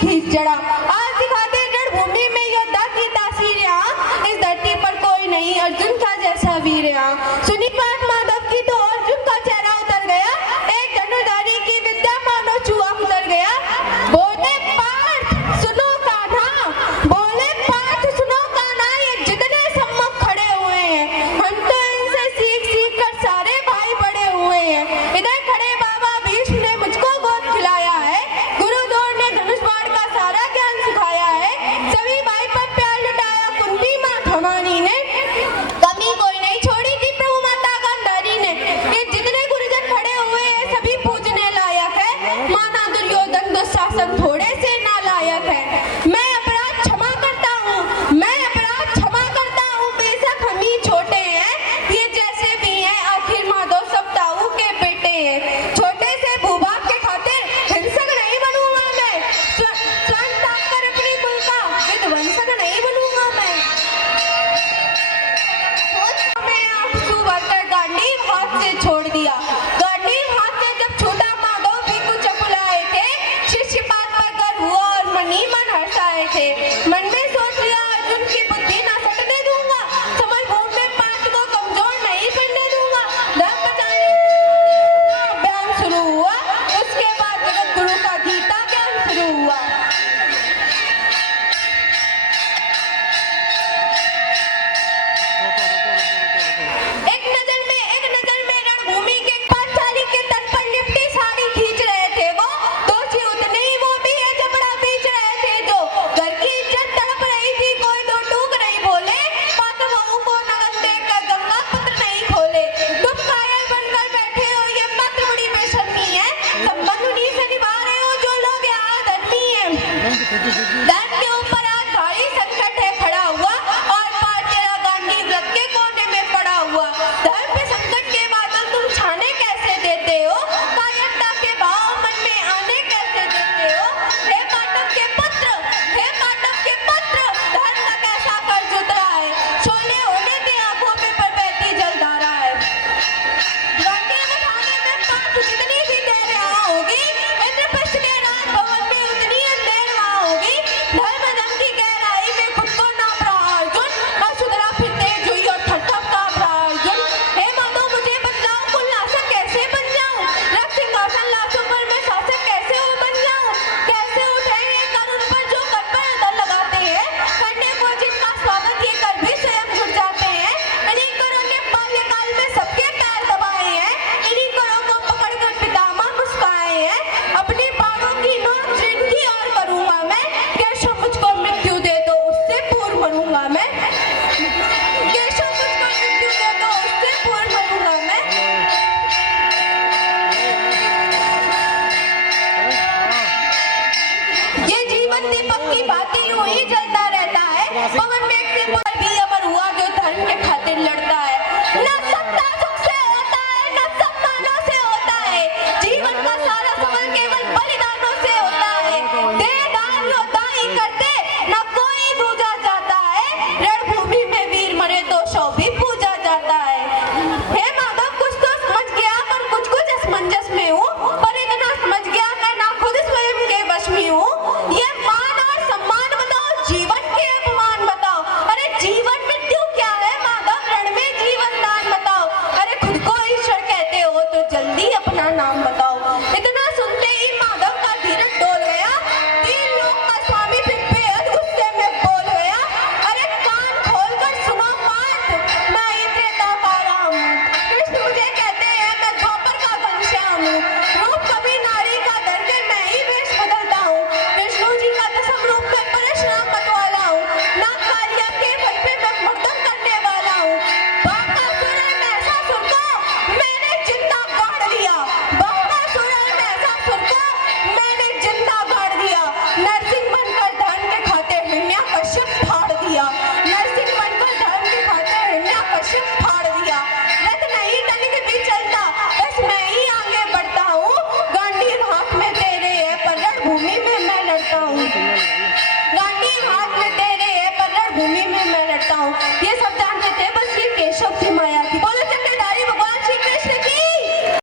खींच चढ़ा। आज दिखाते रणभूमि में योद्धा की तासीर यहाँ, इस धरती पर कोई नहीं अर्जुन का जैसा वीर यहाँ। सुनी बात माधव की तो अर्जुन का चेहरा उतर गया, एक धनुर्धारी की विद्या मानो चूहा उतर गया। बोले पार्थ सुनो कान्हा, बोले पार्थ सुनो कान्हा, ये जितने सम्मुख खड़े हुए हैं हम तो इनसे सीख सीख कर सारे भाई बड़े हुए हैं। इधर खड़े बाबा भीष्म ने मुझको गोद खिलाया है, गुरु द्रोण ने धनुष बाण का सारा ज्ञान सिखाया है, सभी भाई पर प्यार लुटाया कुंती माँ भवानी ने, कमी कोई नहीं छोड़ी थी प्रभु माता गांधारी ने। ये जितने गुरुजन खड़े हुए हैं सभी पूजने लायक है, माना दुर्योधन दुशासन थोड़े से नालायक है। मैं अपराध क्षमा करता हूँ, मैं अपराध क्षमा करता हूँ, बेशक हम ही छोटे हैं, ये जैसे भी हैं आखिर माधव सब ताऊ के बेटे हैं। छोटे से भूभाग के खातिर हिंसक नहीं बनूंगा मैं, स्वयं ताप कर अपनी कुल का विध्वंसक नहीं बनूंगा मैं। मैं आंसू भरकर गांडीव हाथ से छोड़ दिया, गांडीव हाथ से जब छूटा माधव भी कुछ चकुलाए थे, शिष्य पात पर गर्व हुआ और मनी मन हर्षाए थे। मन में सोच लिया अर्जुन की बुद्धि ना सटने दूंगा, समर भूमि में पार्थ को कमजोर नहीं पड़ने दूंगा। धर्म बचाने का अभियान शुरू हुआ, उसके बाद जगत गुरु का गीता ज्ञान शुरू हुआ। एक नजर में रणभूमि के पांचाली के तट पर लिपटी साड़ी खींच रहे थे वो, दोषी उतने ही वो भी है जबड़ा बीच रहे थे जो, घर की इज्जत तड़प रही थी कोई दो टूक नहीं बोले, पांडवों को नगन देकर गंगा पत्र नहीं खोले। तुम कायल बनकर बैठे हो ये पत्र बड़ी बेशर्मी है, संबंध उन्हीं से निभा रहे हो जो लोग यहाँ धर्मी है। धर्म के ऊपर आज भारी संकट है खड़ा हुआ, और पार तेरा गांधी व्रत के कोने में पड़ा हुआ। धर्म पे संकट के बादल तुम छाने कैसे देते हो, कायरता के भाव मन में आने कैसे देते हो। हे पांडव के पुत्र, हे पांडव के पुत्र, धर्म का कैसा कर्ज उतरा है, शोले होने की आंखों में पर बहती जलधारा है। गांधी उठाने में पांच जितनी भी देर यहाँ होगी, इंद्रप्रस्थ के राज भवन में उतनी अंधेर वहाँ होगी। धर्म धर्म की गहराई में खुद को नाप रहा अर्जुन, न सुधरा फिर तेज हुई और थरथर कांप रहा अर्जुन। हे माधव मुझे बतलाओ कुल नाशक कैसे बन जाऊं, रक्त सिंहासन लाशों पर मैं शासक कैसे हो बन जाऊं। कैसे उठे ये कर उन पर जो कर पर दल लगाते हैं, करने को जिनका स्वागत ये कर भी स्वयं जुट जाते हैं। इन्हीं करों ने बाल्यकाल में सबके पैर दबाए हैं, इन्हीं करों को पकड़ कर पितामह मुस्काए हैं। अपनी बाणों की नोक जिनकी और करूंगा मैं, केशव मुझको मृत्यु दे दो उससे पूर्व मरूंगा मैं, केशव मुझको मृत्यु दे दो उससे पूर्व मरूंगा मैं। ये जीवन दीपक की भांति यूं ही जलता रहता है, पवन वेग से पर भी अमर हुआ जो धर्म के खातिर लड़ता है। न सत्ता सुख से होता है, न सम्मानों से होता है, जीवन का सारा सफल केवल बलिदानों से होता है। देहदान योद्धा ही करते, न कोई दूजा जाता है, रणभूमि में वीर मरे तो शव भी पूजा जाता है। हे माधव कुछ तो समझ गया पर कुछ कुछ असमंजस में हूँ, पर इतना समझ गया मैं ना खुद स्वयं के वश में हूँ। ये मान और सम्मान बताओ, जीवन के अपमान बताओ, अरे जीवन मृत्यु क्या है माधव, रण में जीवन दान बताओ। अरे खुद को ईश्वर कहते हो तो जल्दी अपना नाम बताओ। इतना सुनते ही माधव का धीरज डोल गया, तीन लोक का स्वामी फिर बेहद गुस्से में बोल गया। अरे कान खोलकर सुनो पार्थ, मैं ही त्रेता का राम हूँ, कृष्ण मुझे कहते हैं मैं द्वापर का घनश्याम हूँ, रूप कभी नारी का धरकर मैं ही वेश बदलता हूँ, विष्णु जी का दसम रूप में परशुराम मतवाला हूँ, नाग कालिया के फल पे मैं मर्दन करने वाला हूँ। बाकासुर और महिषासुर को मैंने जिंदा गाड़ दिया, बाकासुर और महिषासुर को मैंने जिंदा गाड़ दिया। नरसिंह बनकर धर्म के खातिर हिरण्याकश्यप फाड़ दिया, नरसिंह बनकर धर्म के खातिर हिरण्याकश्यप फाड़ दिया। रथ नहीं तनिक भी चलता, बस मैं ही आगे बढ़ता हूँ, गांडीव हाथ में तेरे है पर रणभूमि में मैं लड़ता हूँ। गांडीव हाथ